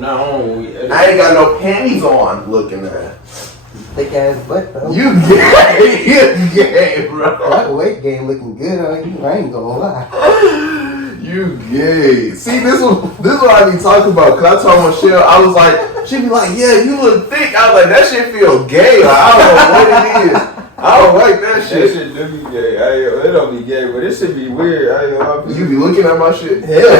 No, I ain't got no panties on looking at. Thick ass butt though. You gay. You gay, bro. That weight gain looking good on you. I ain't gonna lie. You gay. See, this is what I be talking about. Cause I told Michelle, I was like, she be like, yeah, you look thick. I was like, that shit feel gay. Like, I don't know what it is. I don't like that shit. That shit do be gay. It don't be gay, but it should be weird. You be looking at my shit? Hell.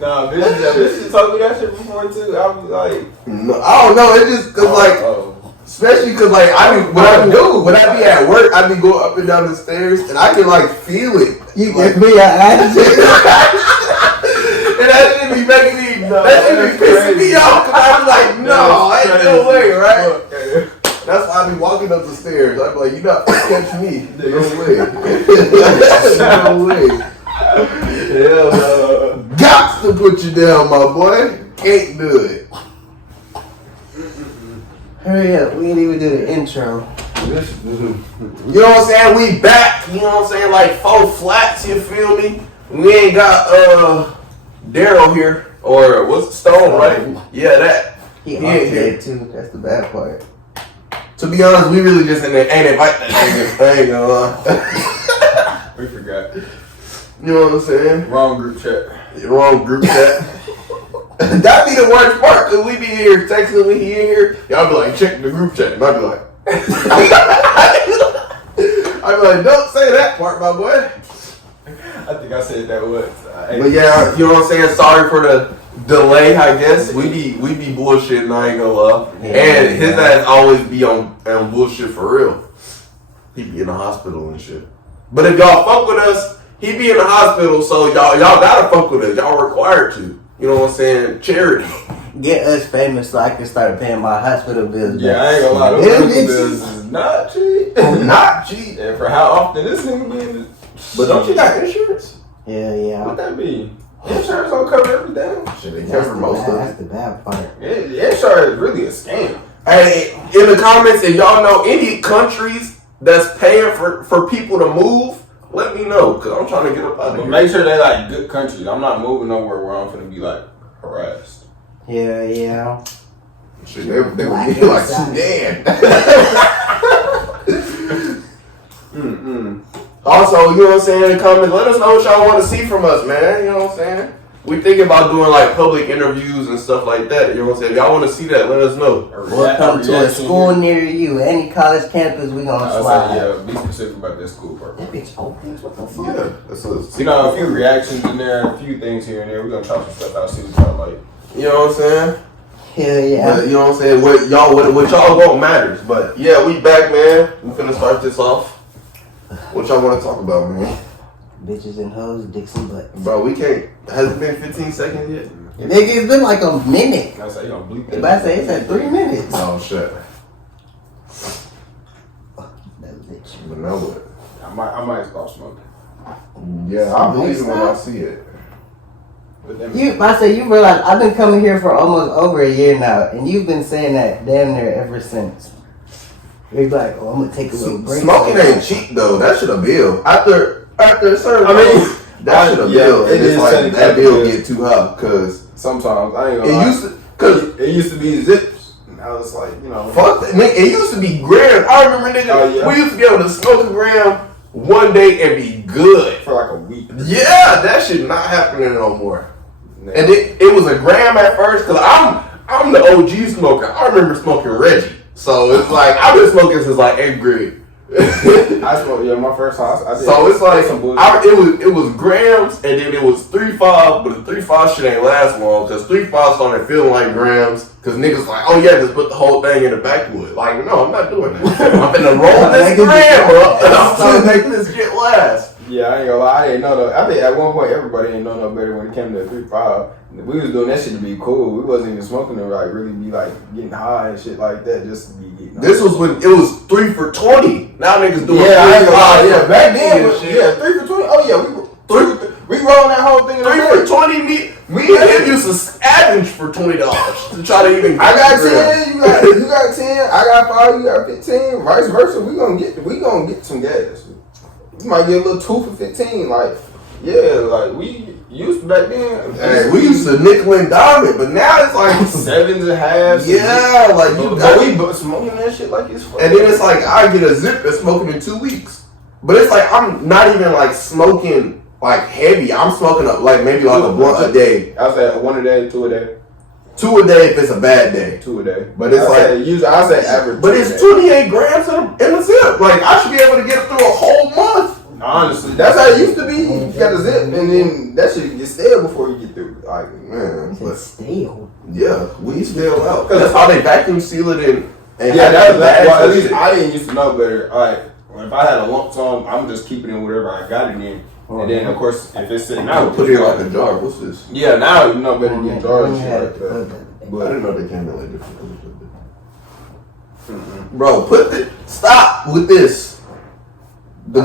Nah, bitch told me that shit before too. I was like, no, I don't know. It's just cause especially cause like when I be at work, I be going up and down the stairs and I can like feel it. You give me an attitude. And that shit be making me, that shit be pissing me off. Cause I be like, no, ain't no way, right? Okay. That's why I be walking up the stairs. I be like, you not catch me. No way. No way. Hell no. Gots to put you down, my boy. Can't do it. Hurry up, we didn't even do the intro. You know what I'm saying? We back. You know what I'm saying? Like 4 flats, you feel me? We ain't got Daryl here. Or what's it, Stone, right? Yeah, that. He ain't here too. That's the bad part. To be honest, we really just ain't invite that nigga. I ain't gonna lie. We forgot. You know what I'm saying? Wrong group chat. Wrong group chat. That be the worst part, cause we be here texting when he in here. Y'all be like, check the group chat. And I be like, don't say that part, my boy. I think I said that once. But yeah, you know what I'm saying? Sorry for the delay, I guess. We be bullshitting, I ain't gonna lie. Yeah, and his ass always be on bullshit for real. He be in the hospital and shit. But if y'all fuck with us, he be in the hospital, so y'all gotta fuck with us. Y'all required to. You know what I'm saying? Charity. Get us famous so I can start paying my hospital bills. Yeah, I ain't gonna lie. Those medical bills is not cheap. Not cheap. And for how often this nigga be in But don't you got insurance? Yeah. What that be? Insurance don't cover every damn shit. They cover most of it. That's the bad part. Insurance is really a scam. Hey, in the comments, if y'all know any countries that's paying for people to move, let me know, because I'm trying to get up out of here. Make sure they like good countries. I'm not moving nowhere where I'm finna be like harassed. Yeah. Shit, they would be like Sudan. Also, you know what I'm saying, in the comments, let us know what y'all want to see from us, man. You know what I'm saying? We thinking about doing like public interviews and stuff like that. You know what I'm saying? If y'all want to see that, let us know. Welcome to a school near you. Any college campus, we gonna slide. Yeah, be specific about that school part. That bitch opens. What the fuck? Yeah, that's a, you know, a few reactions in there, a few things here and there. We're gonna try some stuff out, see what y'all like. you know what I'm saying? Hell yeah. But, you know what I'm saying? What y'all want matters. But yeah, we back, man. We finna start this off. What y'all want to talk about, man? Bitches and hoes, dicks and butts. Bro, we can't. Has it been 15 seconds yet? Nigga, it's been like a minute. I say you gonna bleep that. If I say it's at 3 minutes. Oh shit. That was it. But now what? I might start smoking. Yeah, I believe it when I see it. You realize I've been coming here for almost over a year now, and you've been saying that damn near ever since. You're like, I'm gonna take a little break. Smoking ain't cheap though. That should have bill. After a certain that should have bill. It is like that bill get too high because sometimes I ain't gonna lie. It used to be zips. And I was like, you know, fuck that. Nigga, it used to be grams. I remember nigga, we used to be able to smoke a gram one day and be good for like a week. Yeah, that shit not happening no more. Nah. And it was a gram at first because I'm the OG smoker. I remember smoking Reggie. So it's like I've been smoking since like 8th grade. I smoked my first house. So it's like it was grams and then it was 3.5, but the 3.5 shit ain't last long because 3.5 started feeling like grams because niggas like, oh yeah, just put the whole thing in the backwood. Like no, I'm not doing that. I'm finna roll this gram up and I'm trying to make this shit last. Yeah, I ain't gonna lie. I didn't know though. I think at one point everybody didn't know no better when it came to 3.5. We was doing that shit to be cool. We wasn't even smoking to like really be like getting high and shit like that just to be getting high. This was when it was 3 for 20. Now niggas doing 3 for 5. Yeah, back then, 3 for 20. Oh yeah, we rolling that whole thing. 3 for 20. Me and him used to scavenge for $20 to try to even. I got 10. You got 10. I got 5. You got 15. Vice versa. We gonna get some gas. You might get a little 2 for 15. Like yeah, like we. Used to back then. Hey, we used to nickel and dime it, but now it's like 7s and halves. Yeah, like you got we smoking that shit like it's fun. And then it's like I get a zip and smoking in 2 weeks. But it's like I'm not even like smoking like heavy. I'm smoking up like maybe like a blunt a day. I say 1 a day, 2 a day. 2 a day if it's a bad day. 2 a day. But it's I say average. But it's 28 grams in the zip. Like I should be able to get through a whole month. Honestly, that's how it used to be. You got a zip, and then that shit get stale before you get through. Like, man, but stale. Yeah, we stale out. Cause that's how they vacuum seal it in. And yeah, that's why. At least I didn't used to know better. Like, if I had a lump sum, I'm just keeping it in whatever I got it in. And then, of course, if it's sitting out, put it in like a jar. What's this? Yeah, now you know better than jars and shit like that. But I didn't know they came in like different. Bro, stop with this. The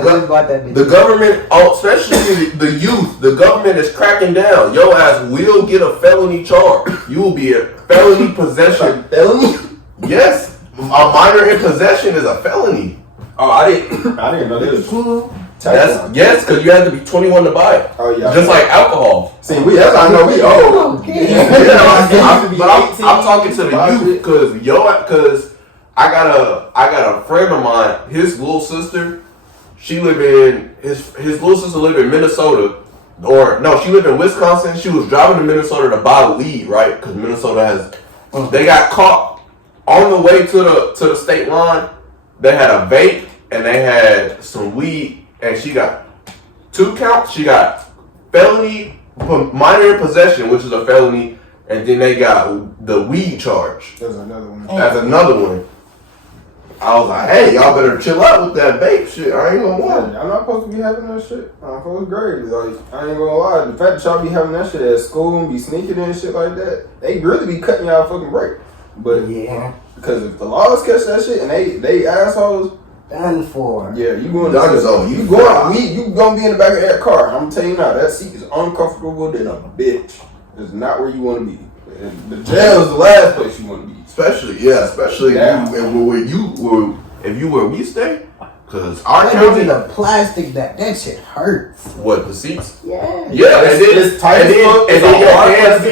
government, especially the youth, the government is cracking down. Your ass will get a felony charge. You will be a felony possession. Felony? Yes, a minor in possession is a felony. Oh, I didn't know this. Yes, because you have to be 21 to buy it. Oh yeah, just like alcohol. See, that's how I know we old. I'm talking to the youth because I got a friend of mine. His little sister. She lived in his little sister lived in Minnesota, or no, she lived in Wisconsin. She was driving to Minnesota to buy weed, right? Because Minnesota has. They got caught on the way to the state line. They had a vape and they had some weed, and she got 2 counts. She got felony minor in possession, which is a felony, and then they got the weed charge. That's another one. I was like, hey, y'all better chill out with that vape shit. I ain't gonna lie. I'm not supposed to be having that shit. I'm supposed to grade. Like, I ain't gonna lie. The fact that y'all be having that shit at school and be sneaking and shit like that, they really be cutting y'all fucking break. But yeah, because if the laws catch that shit and they assholes, done for. Yeah, you going you gonna be in the back of that car. I'm telling you now, that seat is uncomfortable than a bitch. It's not where you want to be. The jail is the last place you want to be. Especially if you where we stay, because our county the plastic that shit hurts. What, the seats? Yeah. Yeah, it's tight as fuck. And then your hands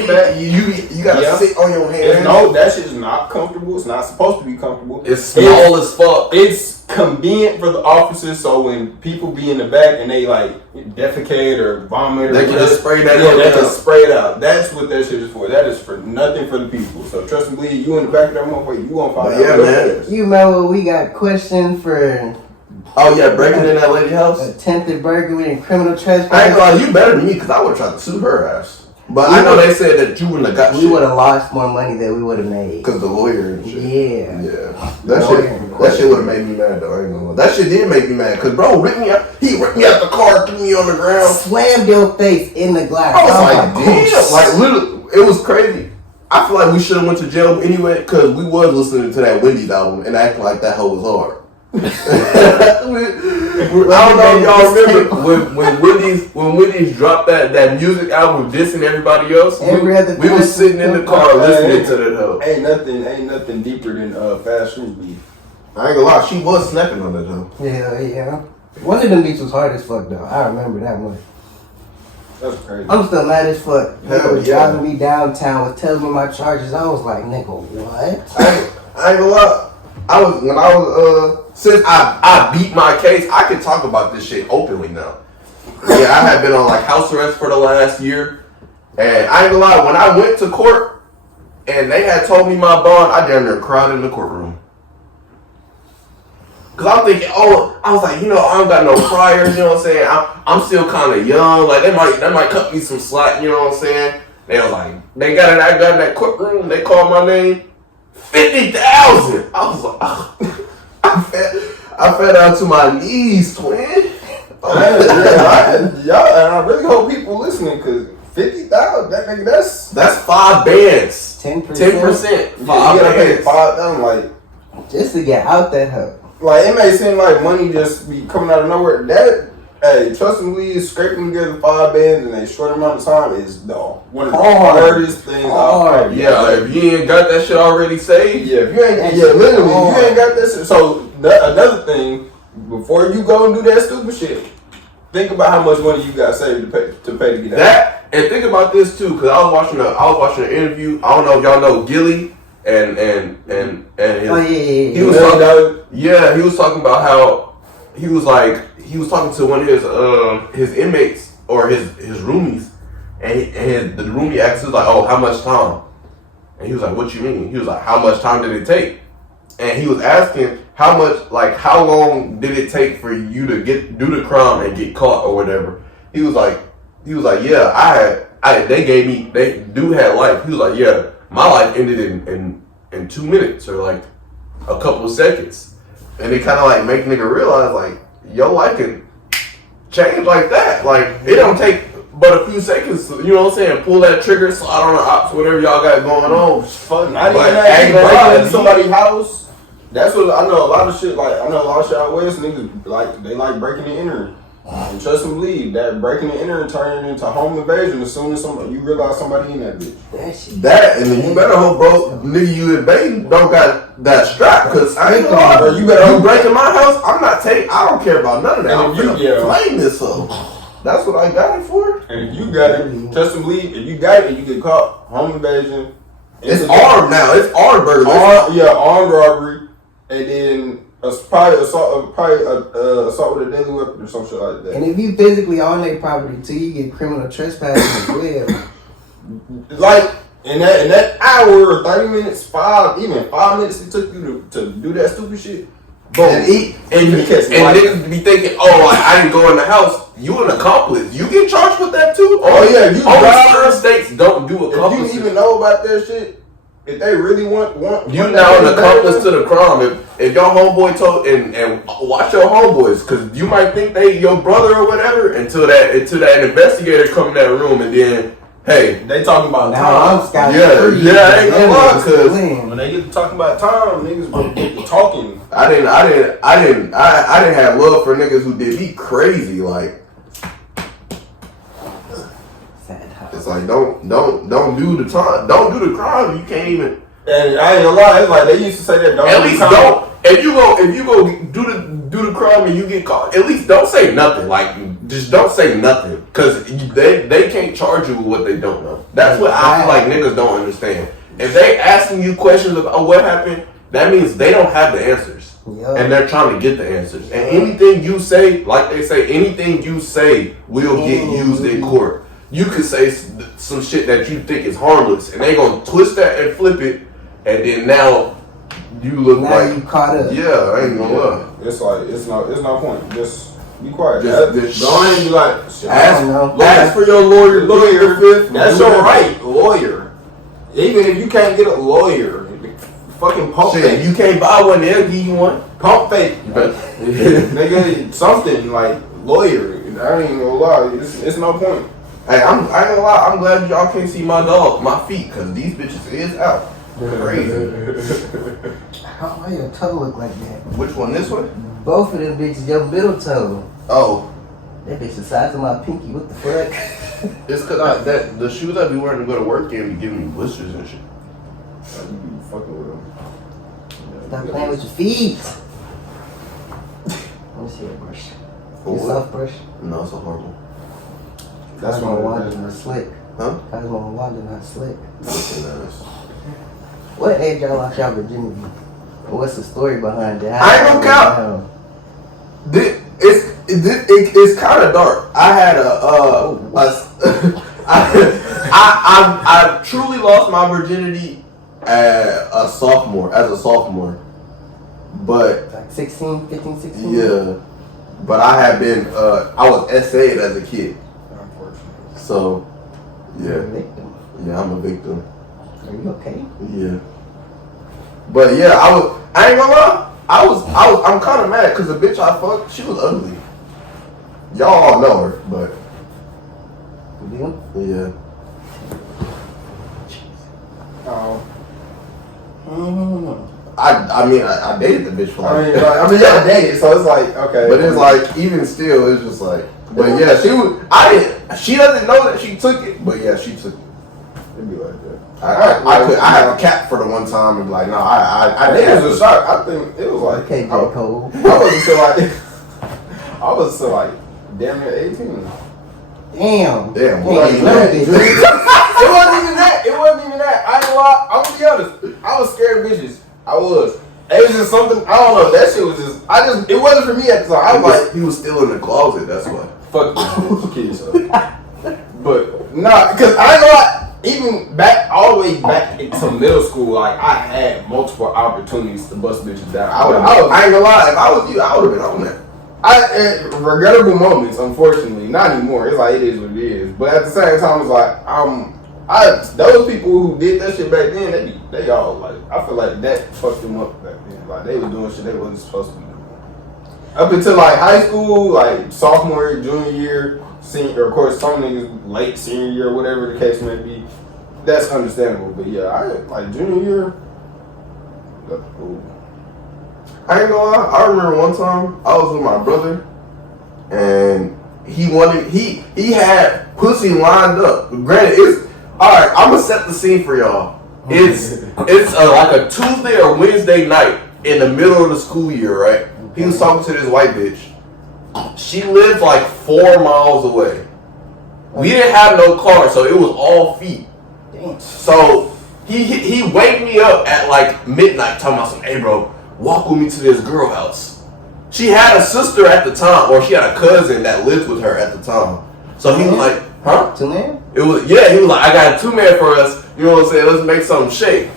you gotta sit on your hands. No, that shit is not comfortable. It's not supposed to be comfortable. It's small as fuck. It's convenient for the officers, so when people be in the back and they like defecate or vomit, they can just spray that. Yeah, they can spray it out. That's what that shit is for. That is for nothing for the people. So trust and believe, you in the back of that motherfucker, you gonna find out. Yeah, man. You remember we got questioned for? Oh yeah, breaking in that lady house, attempted burglary and criminal trespass. I ain't gonna lie, you better than me because I would have tried to sue her ass. But I know they said that you wouldn't have got. We would have lost more money than we would have made. Because the lawyer and shit. Yeah. That shit would have made me mad though. I ain't gonna lie. That shit did make me mad. Cause bro ripped me out. He ripped me out the car, threw me on the ground, slammed your face in the glass. I was like, damn. Like literally, it was crazy. I feel like we should have went to jail anyway because we was listening to that Wendy's album and acting like that hoe was hard. I don't know if y'all remember when Wendy's dropped that music album dissing everybody else. We was sitting in the car listening to that hoe. Ain't nothing deeper than fast food beef. I ain't gonna lie, she was snapping on that though. Yeah. One of them beats was hard as fuck though. I remember that one. That's crazy. I'm still mad as fuck. They were driving me downtown, was telling me my charges. I was like, nigga, what? I ain't gonna lie. Since I beat my case, I can talk about this shit openly now. Yeah, I have been on like house arrest for the last year. And I ain't gonna lie, when I went to court and they had told me my bond, I damn near cried in the courtroom. Cause I'm thinking, I was like, I don't got no priors, you know what I'm saying? I'm still kind of young, like they might cut me some slack, you know what I'm saying? They was like, I got in that courtroom, they called my name, 50,000. I was like, I fell down to my knees, twin. And I really hope people listening, cause 50,000, that's 5 bands. 10%. 5 bands. 5,000, like just to get out that hoe. Like it may seem like money just be coming out of nowhere. Trust and believe, scraping together 5 bands in a short amount of time is one of the hardest things. Yeah, if you ain't got that shit already saved. Yeah, if you ain't, literally, if you ain't got that shit. So another thing, before you go and do that stupid shit, Think about how much money you got saved to pay to get out. That, and think about this too, because I was watching an interview. I don't know if y'all know Gilly and his, he was talking. Yeah, he was talking about how he was talking to one of his inmates or his roomies, and the roomie asked, he was like, "Oh, how much time?" And he was like, "What you mean?" He was like, "How much time did it take?" And he was asking how long did it take for you to do the crime and get caught or whatever. He was like, yeah, they do have life. He was like, yeah, my life ended in 2 minutes or like a couple of seconds. And it kind of like make nigga realize like your life can change like that. Like it don't take but a few seconds, you know what I'm saying? Pull that trigger, slide on the ops, whatever y'all got going on. Fuck, not even that. You breaking into somebody's house. That's what I know. A lot of shit out west niggas they like breaking and entering. And trust and believe that breaking and entering turning into home invasion as soon as you realize somebody in that bitch. That and then you better hope, bro, nigga you invading don't got that strap, cause I ain't gonna lie. You better hope breaking my house. I don't care about none of that. I'm gonna flame this up. That's what I got it for. And if you got it, trust and believe. If you got it, and you get caught. Home invasion. It's armed now. It's armed burglary. Armed robbery. And then probably assault with a deadly weapon or some shit like that. And if you physically on their property too, you get criminal trespassing as well. Like in that hour or 30 minutes, 5 minutes it took you to do that stupid shit. Boom. And niggas be thinking, oh, I didn't go in the house. You an accomplice. You get charged with that too? Oh yeah, certain states don't do accomplices. If you even know about that shit, if they really want you now an accomplice to the crime. If your homeboy told and watch your homeboys, because you might think they your brother or whatever until that investigator come in that room and then hey they talking about time. I ain't gonna lie, because when they get to talking about time, niggas be talking. I didn't have love for niggas who did me crazy like. It's like don't do the time, don't do the crime. You can't even. And I ain't gonna lie, it's like they used to say that. At least don't. If you go do the crime and you get caught, at least don't say nothing. Like just don't say nothing, because they can't charge you with what they don't know. That's what I feel like niggas don't understand. If they asking you questions about what happened, that means they don't have the answers, and they're trying to get the answers. And anything you say, like they say, anything you say will get used in court. You could say some shit that you think is harmless, and they gonna twist that and flip it, and then now you look like you caught up. Yeah, I ain't gonna lie. It's like it's no point. Just be quiet. Just go ahead and be like, ask for your lawyer. That's your right, lawyer. Even if you can't get a lawyer, fucking pump fake. You can't buy one. They'll give you one. Pump fake. Nigga, something like lawyer. I ain't gonna lie. It's no point. Hey, I ain't gonna lie, I'm glad y'all can't see my feet, cause these bitches is out. Crazy. Why your toe look like that? Which one, this one? Both of them bitches, your middle toe. Oh. That bitch the size of my pinky, what the fuck? It's cause the shoes I be wearing to go to work in be giving me blisters and shit. You be fucking with them. Stop playing with your feet. Let me see your brush. Your soft brush? No, it's a horrible. That's my Wanda not slick. Huh? That's my Wanda not slick. Nice. What age y'all lost y'all virginity? What's the story behind it? I ain't gonna count. It's kind of dark. I had I truly lost my virginity as a sophomore. But like 16, 15, 16? Yeah. But I have been I was S.A.D as a kid. So, yeah. You're a victim. Yeah, I'm a victim. Are you okay? Yeah. But yeah, I ain't gonna lie. I'm kind of mad because the bitch I fucked, she was ugly. Y'all all know her, but. Yeah. I mean, I dated the bitch for like. I dated, so it's like, okay. But it's like, even still, it's just like. But yeah, she doesn't know that she took it, but yeah, she took it. It'd be like that. I had a cap for the one time and be like, no, I it was a shock. I think it was like, okay, J. Cole. I wasn't so like damn near 18. Damn. Damn, Well, what you you know at? bitch. It wasn't even that. It wasn't even that. I ain't gonna lie. I'm gonna be honest. I was scared of bitches. I was. It was just something. I don't know. That shit was just. It wasn't for me at the time. I was like, he was still in the closet. That's why. fuck you, kill yourself. But nah, cause I ain't gonna lie. Even back all the way back into middle school, like I had multiple opportunities to bust bitches down. I ain't gonna lie. If I was you, I would have been on that. Regrettable moments, unfortunately, not anymore. It's like it is what it is. But at the same time, it's like those people who did that shit back then, they all like, I feel like that fucked them up back then. Like they were doing shit they wasn't supposed to be doing. Up until like high school, like sophomore year, junior year, senior, of course some niggas late senior year, whatever the case may be. That's understandable. But yeah, I like junior year. That's cool. I ain't gonna lie. I remember one time I was with my brother, and he had pussy lined up. Granted, it's all right. I'm gonna set the scene for y'all. It's like a Tuesday or Wednesday night in the middle of the school year, right? He was talking to this white bitch. She lived like 4 miles away. We didn't have no car, so it was all feet. Damn. So he waked me up at like midnight, talking about some, hey bro, walk with me to this girl house. She had a sister at the time, or she had a cousin that lived with her at the time. So he was like, huh? 2 man? He was like, I got a 2-man for us. You know what I'm saying? Let's make something shake.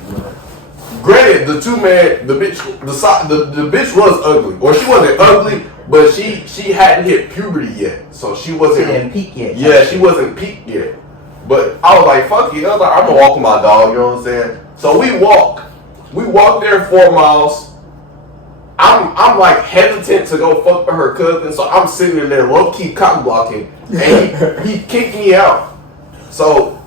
Granted, the 2-man, the bitch was ugly, or she wasn't ugly, but she hadn't hit puberty yet, so she wasn't. She didn't peak yet. Yeah, she wasn't peaked yet. But I was like, fuck it. I was like, I'm gonna walk with my dog. You know what I'm saying? So we walk there 4 miles. I'm like hesitant to go fuck with her cousin, so I'm sitting in there low key cock blocking, and he kicked me out. So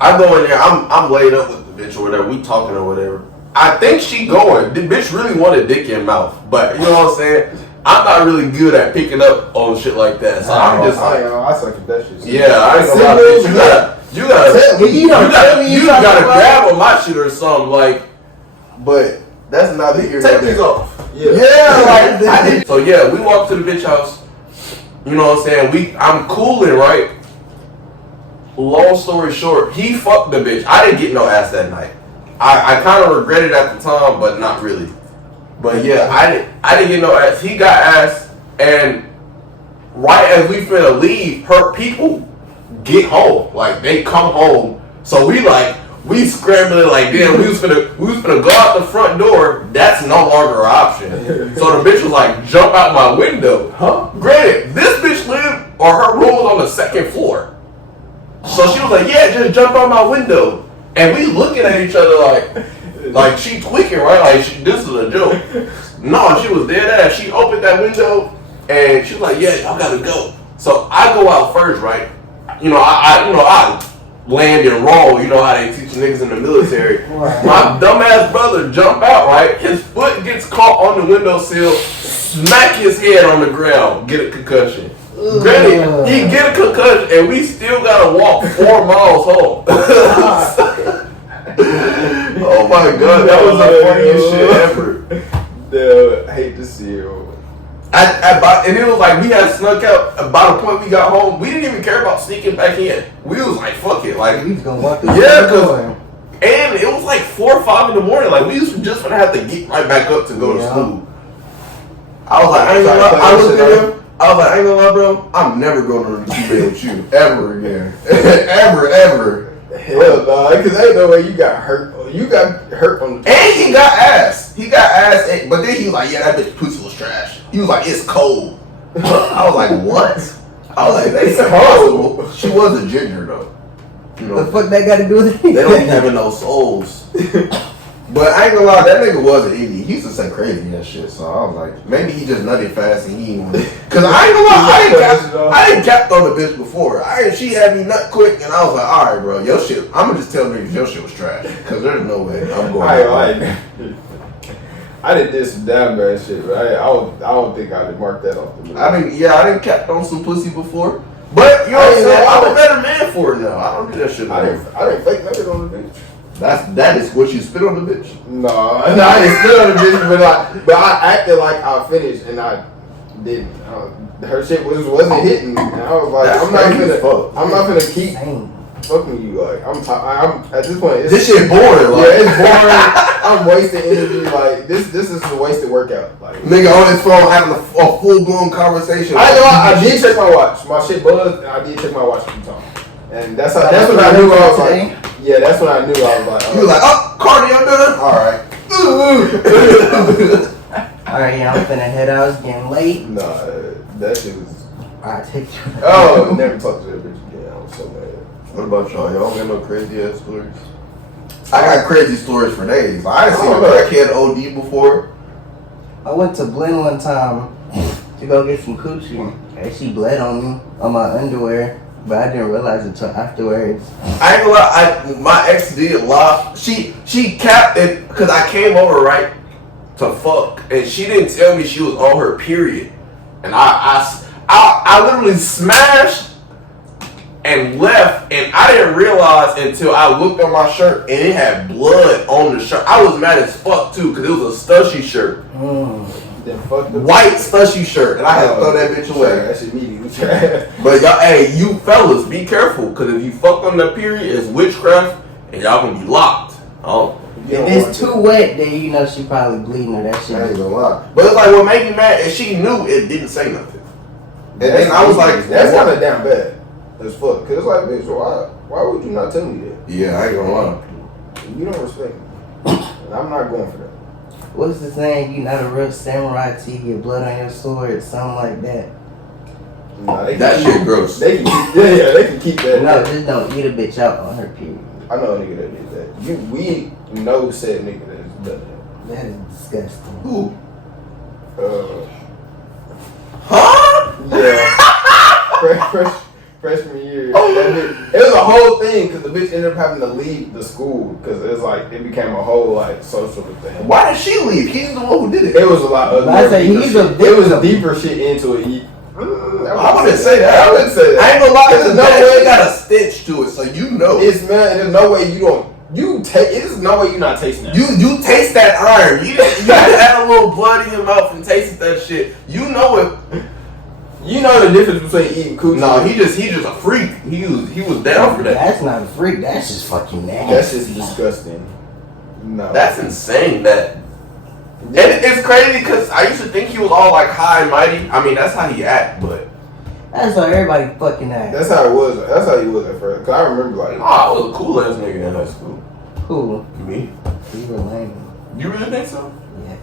I go in there. I'm laid up with the bitch or whatever. We talking or whatever. I think she going. The bitch really wanted dick in mouth, but you know what I'm saying? I'm not really good at picking up on shit like that. So I'm just like, I suck at that shit. yeah, I ain't gonna lie, bitch. You gotta grab on my shit or something, like. But that's not the here. Take these off. Yeah, like. So yeah, we walk to the bitch house. You know what I'm saying? I'm cooling, right? Long story short, he fucked the bitch. I didn't get no ass that night. I kind of regret it at the time, but not really. But yeah, I didn't get no ass. He got ass, and right as we finna leave, her people get home. Like they come home, so we scrambling like damn. We was finna go out the front door. That's no longer an option. So the bitch was like, jump out my window. Huh? Granted, this bitch lived, or her room was on the 2nd floor. So she was like, yeah, just jump out my window. And we looking at each other like she tweaking, right? Like this is a joke. No, she was dead ass. She opened that window and she was like, yeah, y'all gotta go. So I go out first, right? You know, I land and roll. You know how they teach niggas in the military. Right. My dumbass brother jump out, right? His foot gets caught on the windowsill, smack his head on the ground, get a concussion. Granted, he get a concussion, and we still gotta walk 4 miles home. Oh my god, that was the funniest shit ever. Dude, I hate to see it. And it was like we had snuck out. By the point we got home, we didn't even care about sneaking back in. We was like, fuck it, like We was gonna walk through and it was like 4 or 5 in the morning. Like we was just gonna have to get right back up to go to school. I was like, I ain't gonna lie. I looked at him. I was like, I ain't gonna lie, bro. I'm never going to bed with you ever again, ever. Hell no, because ain't no way you got hurt. You got hurt on the. And he got ass. But then he was like, yeah, that bitch pussy was trash. He was like, it's cold. I was like, what? I was like, that's impossible. She was a ginger though. You know, the fuck that got to do with it? they don't be having no souls. But I ain't gonna lie, that nigga was an idiot. He used to say crazy ass shit, so I was like, maybe he just nutted fast and he ain't want it. Cause I ain't gonna lie, I ain't capped on the bitch before. She had me nut quick, and I was like, all right, bro, your shit. I'm gonna just tell niggas your shit was trash, cause there's no way I'm going. I did some damn bad shit, but I don't think I did mark that off the list. I mean, yeah, I didn't cap on some pussy before, but you know what I'm saying. I'm a better man for it now. I don't do that shit. I didn't fake nothing on the bitch. That is what you spit on the bitch. No, I didn't spit on the bitch, but I acted like I finished and I didn't. her shit wasn't hitting. And I was like, I'm not gonna keep fucking you. Like I'm at this point. This shit boring. Like. Yeah, it's boring. I'm wasting energy. Like this is a wasted workout. Like nigga on his phone having a full blown conversation. I did check my watch. My shit buzzed, and I did check my watch a few times. And that's when I knew I was like, yeah, that's when I knew I was like, you was like, oh, cardio done. All right. All right, yeah, I'm finna head out. It's getting late. Nah, that shit was. Alright, take you. Oh, never talk to that bitch again. I was so mad. What about y'all? Y'all got no crazy ass stories? I got crazy stories for days. I ain't seen a crackhead OD before. I went to Blend one time to go get some coochie, and she bled on me on my underwear, but I didn't realize it till afterwards. I ain't gonna lie. My ex did lie. She capped it because I came over right to fuck, and she didn't tell me she was on her period, and I literally smashed and left, and I didn't realize until I looked on my shirt and it had blood on the shirt. I was mad as fuck too because it was a Stushy shirt. White Stushy shirt, and I had to throw that bitch away. That shit immediately trash. But y'all, hey, you fellas, be careful because if you fuck on the period, it's witchcraft and y'all gonna be locked. Oh. If it's too wet, then you know she probably bleeding or that shit. I ain't gonna lie. But it's like what made me mad is she knew it didn't say nothing. And then I was like, that's kind of damn bad as fuck. Cause it's like, bitch, why would you not tell me that? Yeah, I ain't gonna lie. You don't respect me. And I'm not going for that. What's the saying? You not a real samurai till you get blood on your sword, something like that. Nah, that shit gross. They can keep, they can keep that. No, just don't eat a bitch out on her period. I know a nigga that did that. We know said nigga that has done that. That is disgusting. Who? Huh? Yeah. Freshman year. It was a whole thing because the bitch ended up having to leave the school because it was like it became a whole like social thing. Why did she leave? He's the one who did it. It was a lot of. It was deeper shit into it. I wouldn't say that. I wouldn't say that. I ain't gonna lie. There's no way you got a stitch to it, so you know. It's man. There's no way you don't. There's no way you're not tasting that. You taste that iron. You had a little blood in your mouth and tasted that shit. You know it. You know the difference between eating coochie. No, he just a freak. He was down for that. That's not a freak. That's just fucking nasty. That's just disgusting. No, that's insane. That and it's crazy because I used to think he was all like high and mighty. I mean, that's how he act, but that's how everybody fucking act. That's how it was. That's how he was at first. Cause I remember like, I was a cool ass nigga in high school. Who? Me. You were lame. You really think so? Yes.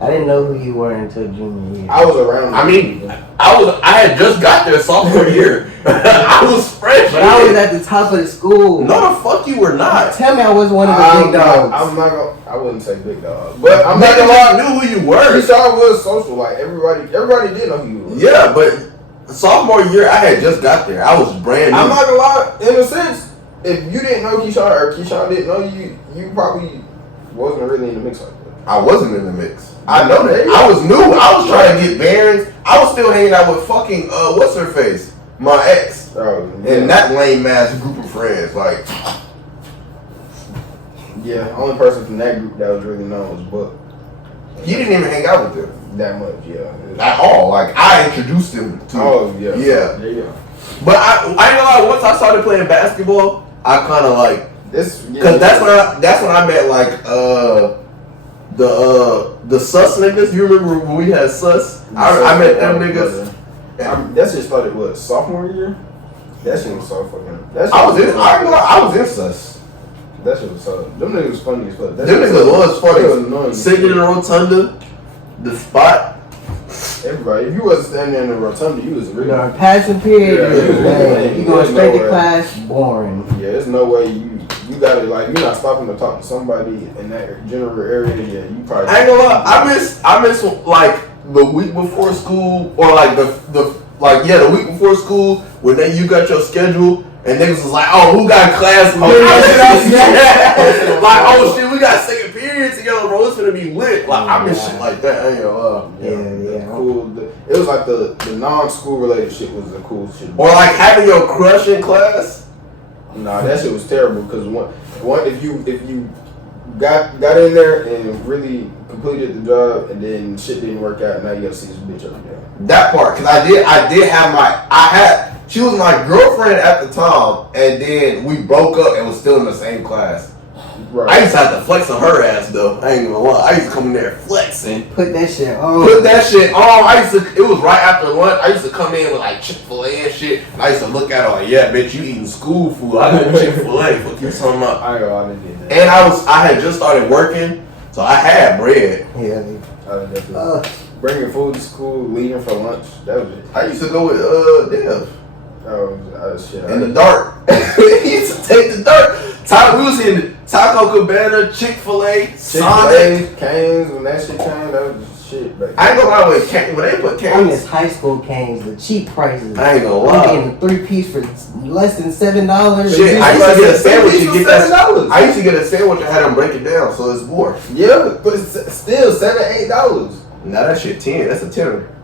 I didn't know who you were until junior year. I was around. I mean, I had just got there sophomore year. I was fresh. But I was at the top of the school. No, the fuck you were not. Tell me I was one of the big dogs. I'm not gonna. I wouldn't say big dog, but I'm not gonna lie. Knew who you were. You saw it was social. Like everybody did know who you were. Yeah, but sophomore year I had just got there. I was brand new. I'm not gonna lie. In a sense, if you didn't know Keyshawn or Keyshawn didn't know you, you probably wasn't really in the mix like that. I wasn't in the mix. I know that. I was new. I was trying to get bearings. I was still hanging out with fucking what's her face, my ex, and that lame ass group of friends. Like, yeah, only person from that group that was really known was Buck. He didn't even hang out with them that much, yeah, at all. Like I introduced him to. Oh yeah, yeah. There you go. But I ain't gonna lie. Once I started playing basketball, I kind of like this because that's when I met like the sus niggas. You remember when we had sus? I met them niggas. That shit started what, sophomore year? That shit was so fucking. I was in sus. That shit was so. Them niggas was funny as fuck. Them niggas was funny. Sitting in the rotunda, the spot. Everybody, if you wasn't standing in the rotunda, you was really. No, passing period. You going straight to class, boring. Yeah, there's no way you gotta like you're not stopping to talk to somebody in that general area. Yeah, you probably. I ain't gonna lie. I miss like the week before school or like the week before school when you got your schedule. And niggas was like, oh, who got class? Like, oh shit, we got second period together, bro. It's gonna be lit. Like, I miss shit like that. I ain't gonna lie. Yeah. Cool. It was like the non-school related shit was the cool shit. Or like having your crush in class. Nah, that shit was terrible because one if you got in there and really completed the job, and then shit didn't work out. Now you gotta see this bitch every day. That part, cause I did have she was my girlfriend at the time, and then we broke up and was still in the same class. Right. I used to have to flex on her ass though. I ain't gonna lie. I used to come in there flexing. Put that shit on. It was right after lunch. I used to come in with like Chick-fil-A and shit. And I used to look at her like, yeah, bitch, you eating school food. I got Chick-fil-A. Fuck you something up. I didn't do that. And I had just started working, so I had bread. Yeah. Bringing food to school, leaving for lunch. That was it. I used to go with Dev. Shit. In the dark. He used to take the dark. We was in Taco Cabana, Chick-fil-A, Sonic. Canes, when that shit came, that was shit. Back I ain't gonna lie with Canes. When they put Canes. I miss high school Canes, the cheap prices. I ain't gonna lie. I'm getting a 3-piece for less than $7. Shit, I used to get a sandwich and get that. I used to get a sandwich and had them break it down, so it's more. Yeah, but it's still $7, $8. Now that shit 10. That's a tenner.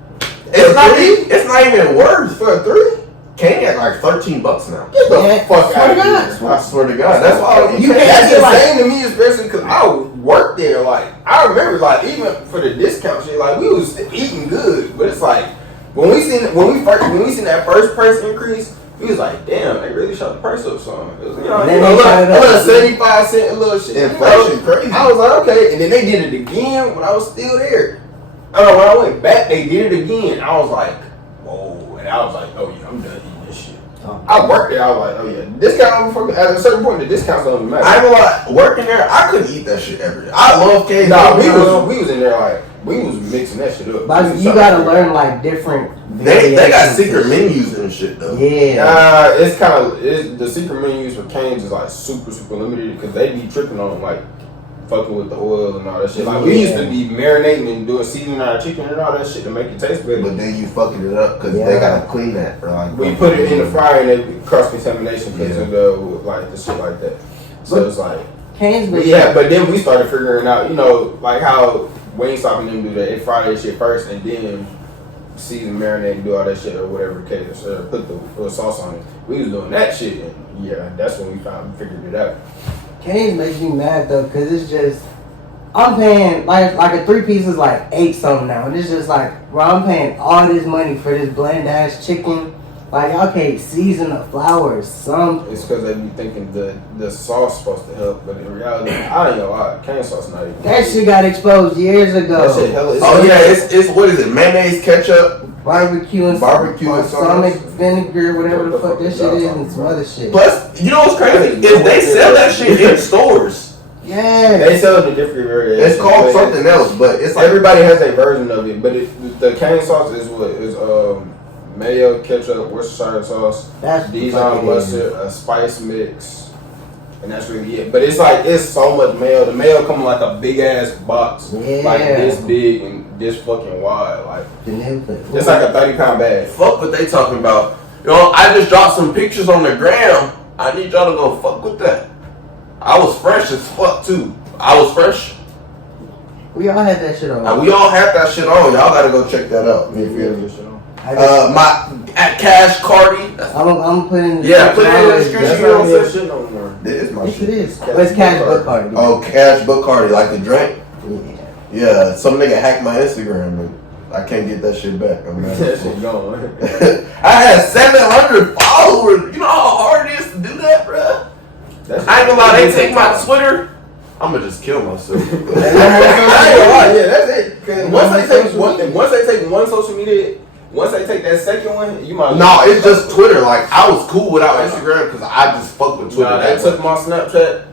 It's not even worth for a 3. Cane at like $13 now. Get the fuck out of here. I swear to God. That's why that's insane to me, especially because I worked there. Like, I remember, like, even for the discount shit, like, we was eating good. But it's like, when we seen that first price increase, we was like, damn, they really shot the price up some. It was, a little 75 cent, a little shit. Inflation crazy. I was like, okay. And then they did it again when I was still there. When I went back, they did it again. I was like, whoa. And I was like, oh yeah, I'm done eating this shit. I worked there. I was like, oh yeah, discount. At a certain point, the discounts don't matter. I ain't gonna lie, working there, I couldn't eat that shit every day. I love cake. Nah, we was in there like we was mixing that shit up. But you gotta learn like different. They got secret menus and shit though. Yeah. It's the secret menus for Canes is like super limited because they be tripping on like fucking with the oil and all that shit. Like we used to be marinating and doing seasoning our chicken and all that shit to make it taste better. But then you fucking it up because they gotta clean that. Like, we put it in the fryer and it cross contamination because of the shit like that. So it's like but then we started figuring out, like how Wingstop and them do that. They fry that shit first and then season, marinate, and do all that shit or whatever the case. Put the sauce on it. We was doing that shit and that's when we figured it out. Canes makes me mad though, cause it's just I'm paying like a 3-piece is like $8 something now, and it's just like, bro, I'm paying all this money for this bland ass chicken. Like y'all can't season the flour or something. It's because they be thinking the sauce supposed to help, but in reality, I ain't know why cane sauce not even. That shit got exposed years ago. That shit hella. It's what is it? Mayonnaise, ketchup. Barbecue and balsamic vinegar, whatever the fuck that shit is, and some other shit. Plus, you know what's crazy? Is they sell that shit in stores. Yeah. They sell it in different variations. It's called something else, but it's like everybody has a version of it. But the cane sauce is mayo, ketchup, Worcestershire sauce, Dijon mustard, a spice mix, and that's really it. But it's like it's so much mayo. The mayo come in like a big ass box, like this big and this fucking wide. Like it's like a 30-pound bag. Fuck what they talking about. I just dropped some pictures on the gram. I need y'all to go fuck with that. I was fresh as fuck too. I was fresh. We all had that shit on. We all had that shit on. Y'all gotta go check that out. If you my at Cashbacardii. I'm putting. Put it in the description. You know what shit no more. It is my shit. It is. It's Cashbacardii. Oh, Cashbacardii, like the drink. Yeah, some nigga hacked my Instagram and I can't get that shit back. I'm mad. That shit gone. I had 700 followers. You know how hard it is to do that, bro? I ain't gonna lie, they take my Twitter, I'ma just kill myself. Yeah, that's it. Once they take one social media, once they take that second one, you might. No, it's just Twitter. Like I was cool without Instagram because I just fuck with Twitter. Nah, they took my Snapchat.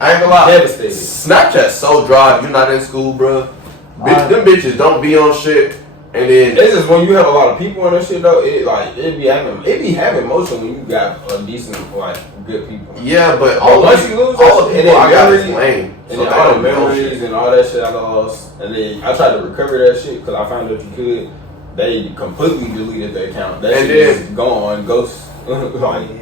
I ain't gonna lie. Devastated. Snapchat's so dry. You're not in school, bro. Them bitches don't be on shit. And then it's just when you have a lot of people on that shit though, it be having motion when you got a decent good people. Yeah, but once you lose all the people I got is lame. And then all the memories and all that shit I lost. And then I tried to recover that shit because I found out you could. They completely deleted the account. That shit is gone, ghost. And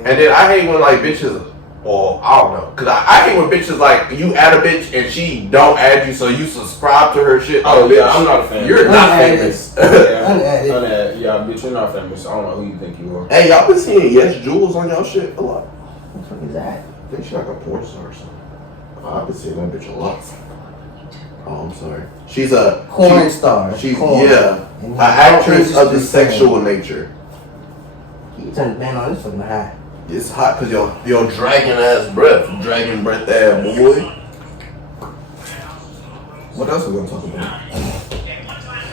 then I hate when bitches. Well, I don't know, cause I hate when bitches you add a bitch and she don't add you, so you subscribe to her shit. Oh yeah, I'm not a fan. You're not famous. Unadded. Yeah, bitch, you're not famous. I don't know who you think you are. Hey, y'all been seeing Yes Jules on y'all shit a lot. What the fuck is that? I think she's like a porn star or something. I've been seeing that bitch a lot. Oh, I'm sorry. She's a corn star. She's corn. an actress of the sexual nature. You turn the fan on. It's fucking hot. It's hot because your dragon ass breath, dragon breath ass boy. What else are we gonna talk about?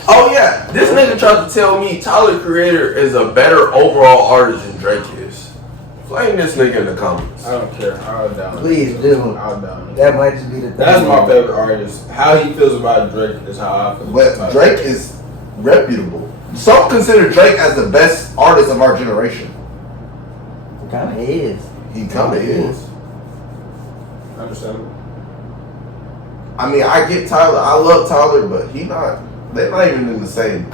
Oh yeah, this nigga tried to tell me Tyler the Creator is a better overall artist than Drake is. Flame this nigga in the comments. I don't care. I'll down. Please do. I'll down. That might just be the thing. That's my favorite artist. How he feels about Drake is how I feel. But Drake is reputable. Some consider Drake as the best artist of our generation. He kind of is. He kind of is. Understandable. I mean, I get Tyler. I love Tyler, but they're not even in the same.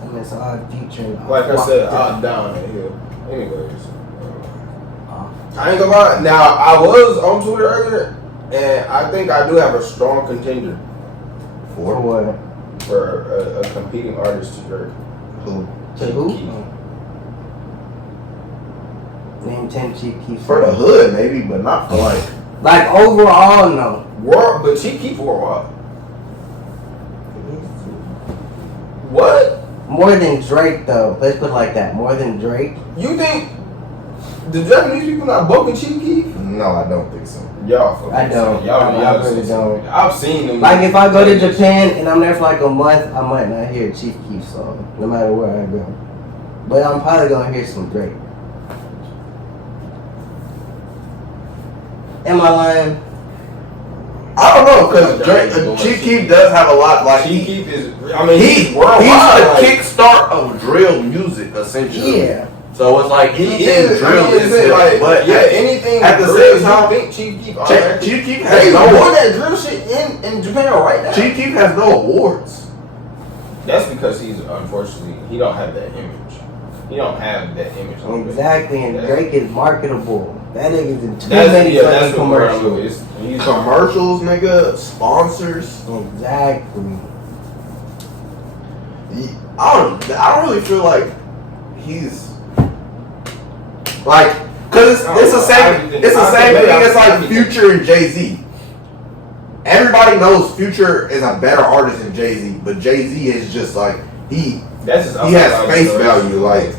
I mean, it's all featuring. Like I said, I'll down that hill. Anyways. I ain't gonna lie. Now, I was on Twitter earlier, and I think I do have a strong contender For what? for a competing artist to Drake. Who? To who? Keef. Name 10 Chief Keef. For the hood, maybe, but not for Like overall, no. World, but Chief Keef for a while. What? More than Drake, though. Let's put it like that. More than Drake. You think the Japanese people not bumping Chief Keef? No, I don't think so. Y'all fucking I don't. Y'all I really don't. I've seen them. Like if I go to Japan and I'm there for like a month, I might not hear a Chief Keef song, no matter where I go. But I'm probably gonna hear some Drake. Am I lying? I don't know, because Chief Keef does have a lot. Like Chief Keef is. I mean, he's worldwide. the kickstart of drill music, essentially. Yeah. So it's like anything is, drill is like, but yeah, anything at the drill, same time, you think Chief Keef? Chief Keef They has doing no. that drill shit in Japan right now. Chief Keef has no awards. That's because he don't have that image. He don't have that image. Exactly, and Drake is marketable. That nigga's in too That's many the fucking commercials. commercials. Commercials, nigga, sponsors. Exactly. I don't really feel like he's like, cause it's the same thing. It's like Future and Jay-Z. Everybody knows Future is a better artist than Jay-Z, but Jay-Z is just like he has face value. Like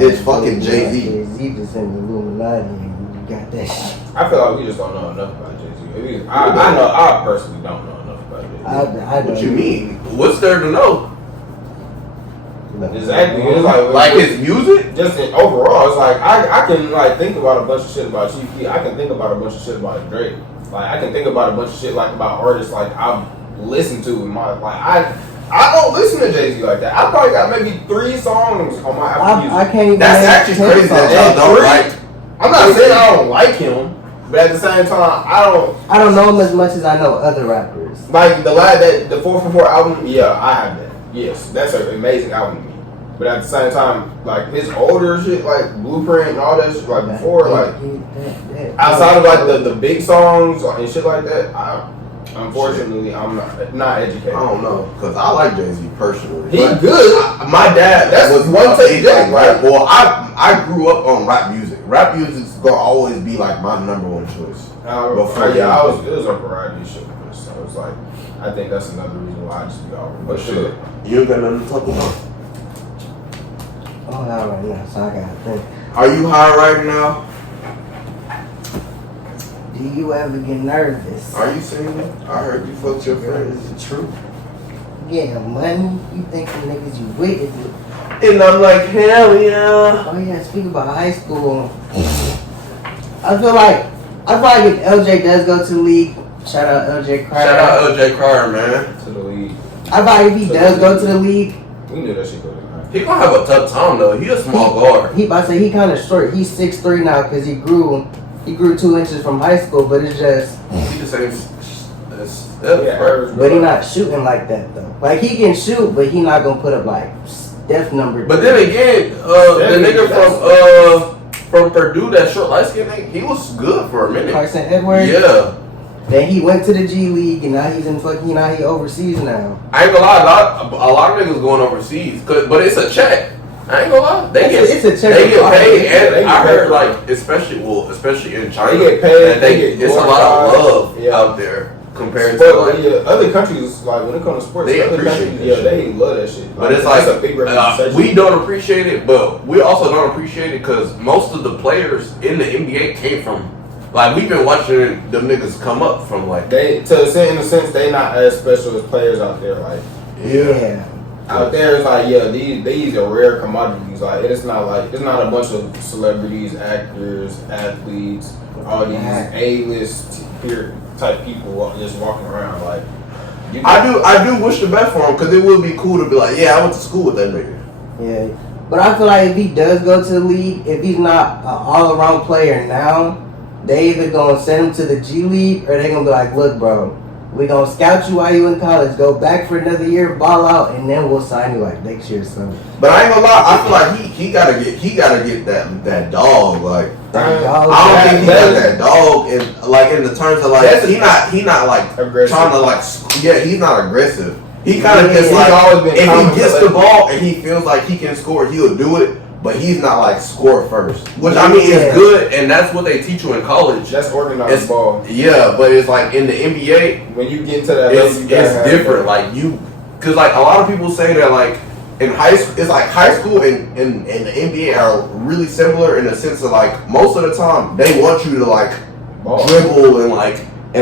it's fucking Jay-Z. Jay-Z just in the Illuminati. You got that shit. I feel like we just don't know enough about Jay-Z. I personally don't know enough about Jay-Z. What you mean? What's there to know? Exactly. It's like his music? Just overall, it's like I can like think about a bunch of shit about Chief Keef. I can think about a bunch of shit about Drake. Like I can think about a bunch of shit like about artists like I've listened to in my I don't listen to Jay-Z like that. I probably got maybe 3 songs on my Apple Music. I can't even. That's actually crazy that y'all don't like. I'm not saying I don't like him, but at the same time, I don't know him as much as I know other rappers. Like the 444 album. Yeah, I have that. Yes, that's an amazing album to me. But at the same time, like his older shit, like Blueprint and all that shit, like before, like outside of like the big songs and shit like that, unfortunately, I'm not educated. I don't know, cause I like Jay-Z personally. He's good. My dad, that's one take Jay, right? Well, I grew up on rap music. Rap music's gonna always be like my number one choice. It was a variety of shit. So it's like I think that's another reason why I just be all. But shit, you ain't got nothing to talk about. I'm high right now, so I gotta think. Are you high right now? Do you ever get nervous? Are you single? I heard you fucked your friend. Is it true? Yeah, money. You think the niggas you with is it? And I'm like, hell yeah. Oh yeah, speaking about high school, I feel like if LJ does go to the league, shout out LJ Cryer. Shout out LJ Cryer, man. To the league. I feel like if he does go to the league, we knew that shit go. He gonna have a tough time though. He a small guard. He kind of short. He's 6'3" now because he grew 2 inches from high school. But it's just he the same as but he not shooting like that though. Like he can shoot, but he not gonna put up like Steph number. But then again, the nigga from Purdue, that short light skin nigga, he was good for a minute. Carson Edwards. Yeah. Then he went to the G League and now he's in he overseas now. I ain't gonna lie, a lot of niggas going overseas, but it's a check. I ain't gonna lie. They get paid, and I heard like especially in China, they get paid. It's a lot of love out there compared to like other countries. Like when it comes to sports, other countries, they love that shit. But it's like a big representation. We don't appreciate it, but we also don't appreciate it because most of the players in the NBA came from. Like we've been watching them niggas come up from like in a sense they not as special as players out there. Like out there it's like these are rare commodities. Like it's not a bunch of celebrities, actors, athletes, all these A-list type people just walking around. Like I do wish the best for him because it would be cool to be like, yeah, I went to school with that nigga. Yeah, but I feel like if he does go to the league, if he's not an all-around player now, they either gonna send him to the G League or they gonna be like, look, bro, we gonna scout you while you in college, go back for another year, ball out, and then we'll sign you like next year or something. But I ain't gonna lie, I feel like he gotta get that dog. Like I don't think he got that dog in the terms of like he not like aggressive. Trying to like he's not aggressive. He kind of gets like if he gets the ball and he feels like he can score, he'll do it. But he's not like score first, which I mean is good, and that's what they teach you in college. That's organized ball. Yeah, but it's like in the NBA, when you get into that, it's different. Like because like a lot of people say that like in high school, it's like high school and the NBA are really similar in the sense of like most of the time they want you to like dribble and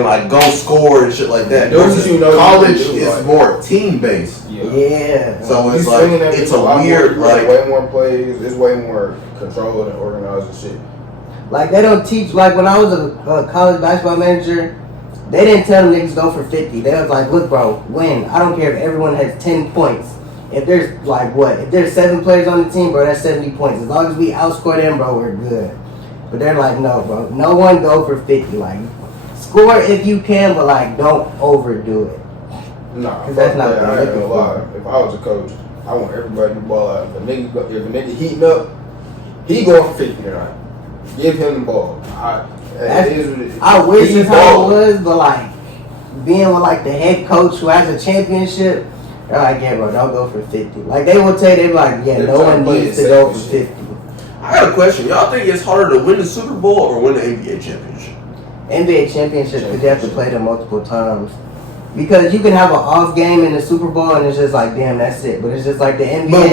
like go score and shit like that. College is more team based. Yeah. So it's like it's a weird like way more plays. It's way more controlled and organized and shit. Like they don't teach. Like when I was a college basketball manager, they didn't tell them niggas go for 50. They was like, look, bro, win. I don't care if everyone has 10 points. If there's like if there's 7 players on the team, bro, that's 70 points. As long as we outscore them, bro, we're good. But they're like, no, bro, no one go for 50. Like score if you can, but like don't overdo it. Nah, because that's not what I'm looking for. If I was a coach, I want everybody to ball out. If a nigga heating up, he going for 50 tonight. Give him the ball. I wish that's how it was, but like being with like the head coach who has a championship, they're like, yeah, bro, don't go for 50. Like they will tell you, they're like, yeah, no one needs to go for 50. I got a question. Y'all think it's harder to win the Super Bowl or win the NBA championship? NBA championship because you have to play them multiple times. Because you can have an off game in the Super Bowl and it's just like, damn, that's it. But it's just like the NBA. But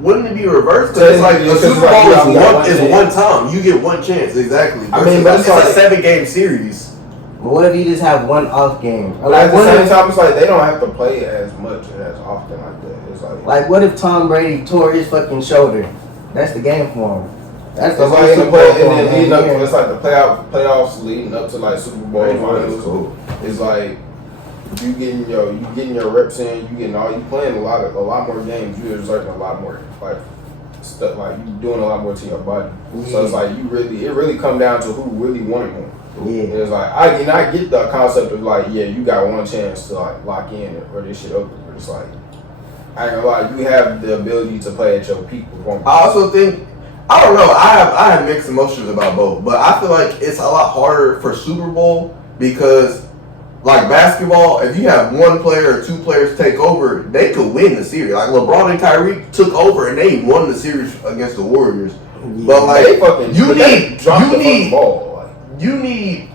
wouldn't it be reversed? Because it's like the Super Bowl is one time. You get one chance, exactly. I mean, but it's like a 7-game series. But what if you just have one off game? Or like at the same time, it's like they don't have to play as much and as often like that. It's like what if Tom Brady tore his fucking shoulder? That's the game for him. That's the like Super Bowl. And then leading up to it's like the playoffs leading up to like Super Bowl finals. Cool. It's like you getting your reps in, you playing a lot more games, you're exerting a lot more like stuff, like you doing a lot more to your body. So it's like it really come down to who really wanted more. Yeah. It's like I get the concept of like, yeah, you got one chance to like lock in or this shit open, but it's like I ain't gonna lie, you have the ability to play at your peak performance. I also think I don't know, I have mixed emotions about both, but I feel like it's a lot harder for Super Bowl because like basketball, if you have one player or two players take over, they could win the series. Like LeBron and Kyrie took over and they won the series against the Warriors. Yeah. But like you need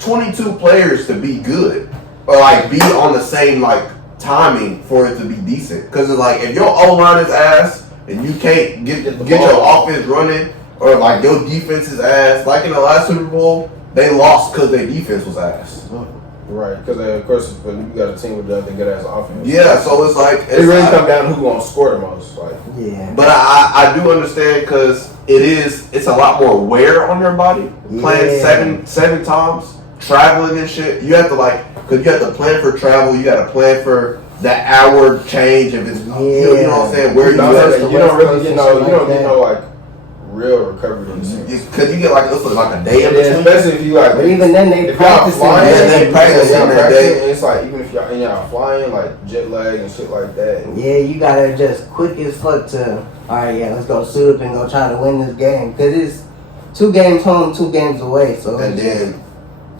22 players to be good or like be on the same like timing for it to be decent. Because it's like if your O-line is ass and you can't get your offense running or like your defense is ass, like in the last Super Bowl, they lost because their defense was ass. Right, because of course you got a team with nothing good as offense. Yeah, so it's like it really come down to who gonna score the most. Like but I do understand because it's a lot more wear on your body playing seven times, traveling and shit. You have to because you have to plan for travel. You got to plan for that hour change if it's you know what I'm saying. Where you don't really get no like real recovery in the sense. Because you get like a day of it. Especially if you like. But even then they practice. They practice on that day. It's like even if y'all flying like jet lag and shit like that. Yeah, you gotta just quick as fuck to. All right, yeah, let's go suit up and go try to win this game because it's 2 games home, 2 games away. So and then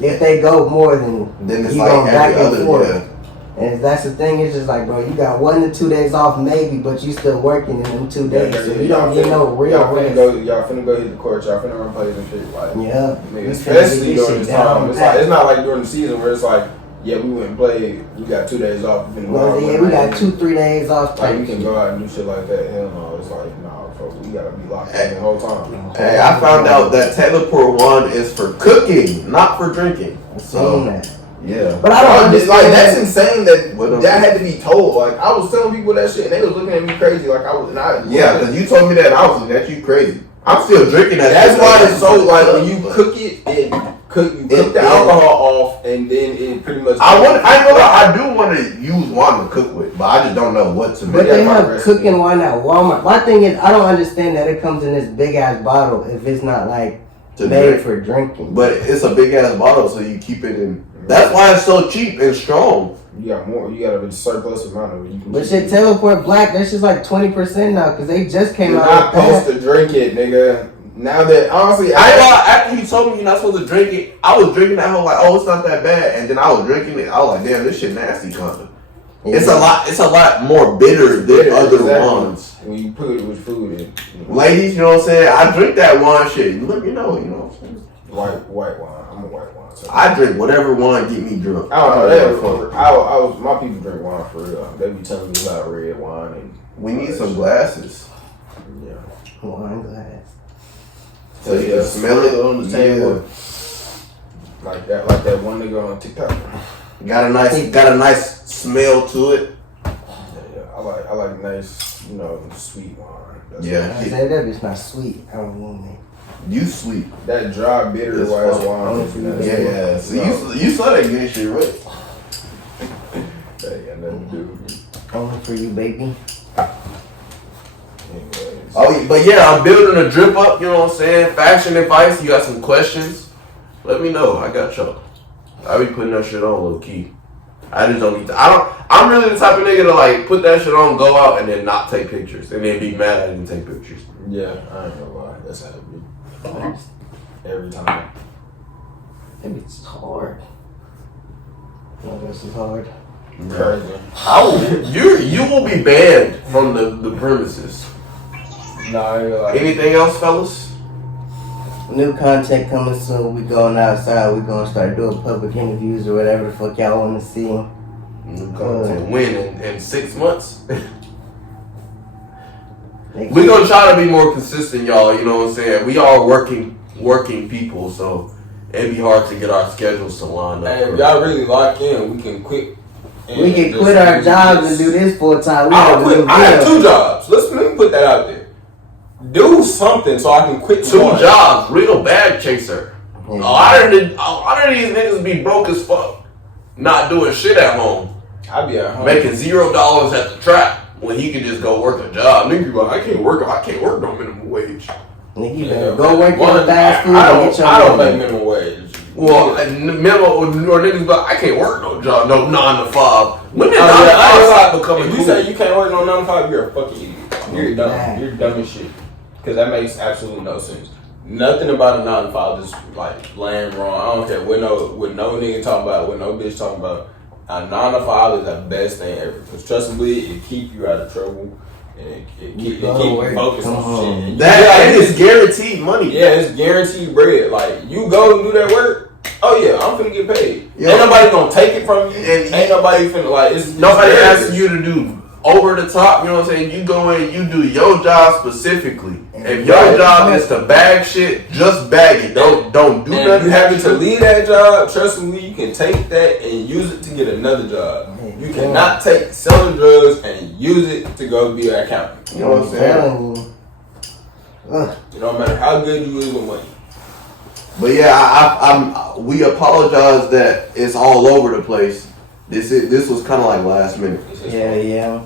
if they go more than it's like every other. Yeah. And that's the thing, it's just like, bro, you got 1 to 2 days off maybe, but you still working in them 2 days. So you don't get no real rest. Y'all finna go hit the court, y'all finna run plays and shit. Like, yeah. Nigga, especially during this time. It's not like during the season where it's like, yeah, we went and played, we got 2 days off. We got 2-3 days off. Like, we can go out and do shit like that. Hell no. It's like, nah, folks, we gotta be locked in the whole time. Hey, I found out that Teleport 1 is for cooking, not for drinking. I've seen that. Yeah. But I don't understand. Like, that's insane that had to be told. Like, I was telling people that shit and they was looking at me crazy. Like, I was not. Yeah, because you told me that, I was looking at you crazy. I'm still drinking that. That's why it's so, like, when you cook it, you cook the alcohol off and then it pretty much. I do want to use wine to cook with, but I just don't know what to make. But they have cooking wine at Walmart. My thing is, I don't understand that it comes in this big ass bottle if it's not like made for drinking. But it's a big ass bottle, so you keep it in. That's why it's so cheap and strong. You got more. You got a surplus amount of it. You can but shit, Teleport Black, that's just like 20% now because they just came out. You're not supposed to drink it, nigga. Now that honestly, after you told me you're not supposed to drink it, I was drinking that whole like, oh, it's not that bad, and then I was drinking it. I was like, damn, this shit nasty, kinda. Yeah. It's a lot more bitter than other ones. When you put it with food, ladies, you know what I'm saying? I drink that wine shit. Let me know, you know what I'm saying? White wine. I'm a white wine. So I drink whatever wine get me drunk. I don't know. My people drink wine for real. They be telling me about red wine and we need some glasses. Yeah, wine glass. So you can smell it on the table. Like that one nigga on TikTok. Got a nice smell to it. Yeah. I like nice, sweet wine. I said that bitch not sweet. I don't want it. You sweet. That dry, bitter white wine. Yeah. So you saw that good shit, right? That ain't got nothing to do with me. Only for you, baby. Anyways. Oh, but yeah, I'm building a drip up, you know what I'm saying? Fashion advice, you got some questions? Let me know. I got y'all. I be putting that shit on low key. I just don't need to. I'm really the type of nigga to like put that shit on, go out, and then not take pictures. And then be mad I didn't take pictures. Yeah, I ain't gonna lie. That's how it be. Every time. Maybe it's hard. No, this is hard. Crazy. You will be banned from the premises. Nah, anything else, fellas? New content coming soon. We going outside. We gonna start doing public interviews or whatever the fuck y'all want to see. New content. When in 6 months? We gonna try to be more consistent, y'all. You know what I'm saying? We are working people, so it'd be hard to get our schedules to line up. Hey, if y'all really lock in, we can quit. We can quit our jobs and do this full time. I have 2 jobs. Let me put that out there. Do something so I can quit 2 jobs. Real bag chaser. Yeah. A lot of these niggas be broke as fuck. Not doing shit at home. I be at home. Making $0 at the trap when he can just go work a job. Nigga be like, I can't work no minimum wage. Nigga, go work your fast food and get your I don't make minimum wage. Well, minimum or niggas be like, I can't work no job, no 9 to 5. When did 9 to 5 becoming If you say you can't work no 9 to 5, you're a fucking idiot. You're dumb. Man. You're dumb as shit. Because that makes absolutely no sense. Nothing about a 9 to 5 is like laying wrong. I don't care what no nigga talking about, what no bitch talking about. A 9 to 5 is the best thing ever. Because trust me, it keep you out of trouble. And it keep you focused on shit. That is guaranteed money. Yeah, it's guaranteed bread. Like, you go and do that work. Oh yeah, I'm finna get paid. Yo. Ain't nobody gonna take it from you. And ain't nobody finna nobody asking you to do over the top. You know what I'm saying? You go in, you do your job specifically. If your job is to bag shit, just bag it. Don't do nothing. If you happen to leave that job, trust me, you can take that and use it to get another job. You cannot take selling drugs and use it to go be an accountant. You know what I'm saying? It don't matter how good you is with money. But yeah, we apologize that it's all over the place. This was kind of like last minute. Yeah.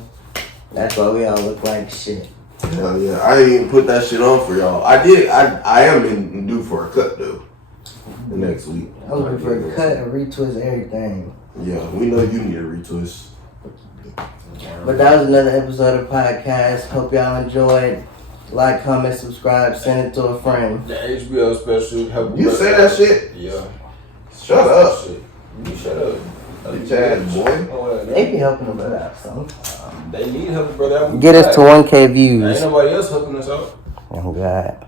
That's why we all look like shit. Hell yeah, I didn't even put that shit on for y'all. I am due for a cut though. The next week. I'm looking for a cut and retwist everything. Yeah, we know you need a retwist. But that was another episode of podcast. Hope y'all enjoyed. Like, comment, subscribe, send it to a friend. The HBO special. Help You say that shit? Yeah. Shut up. You shut up. Bitch ass boy. They be helping the brother out, so. They need help, brother. Get us to 1K views. Ain't nobody else helping us out. Oh, God.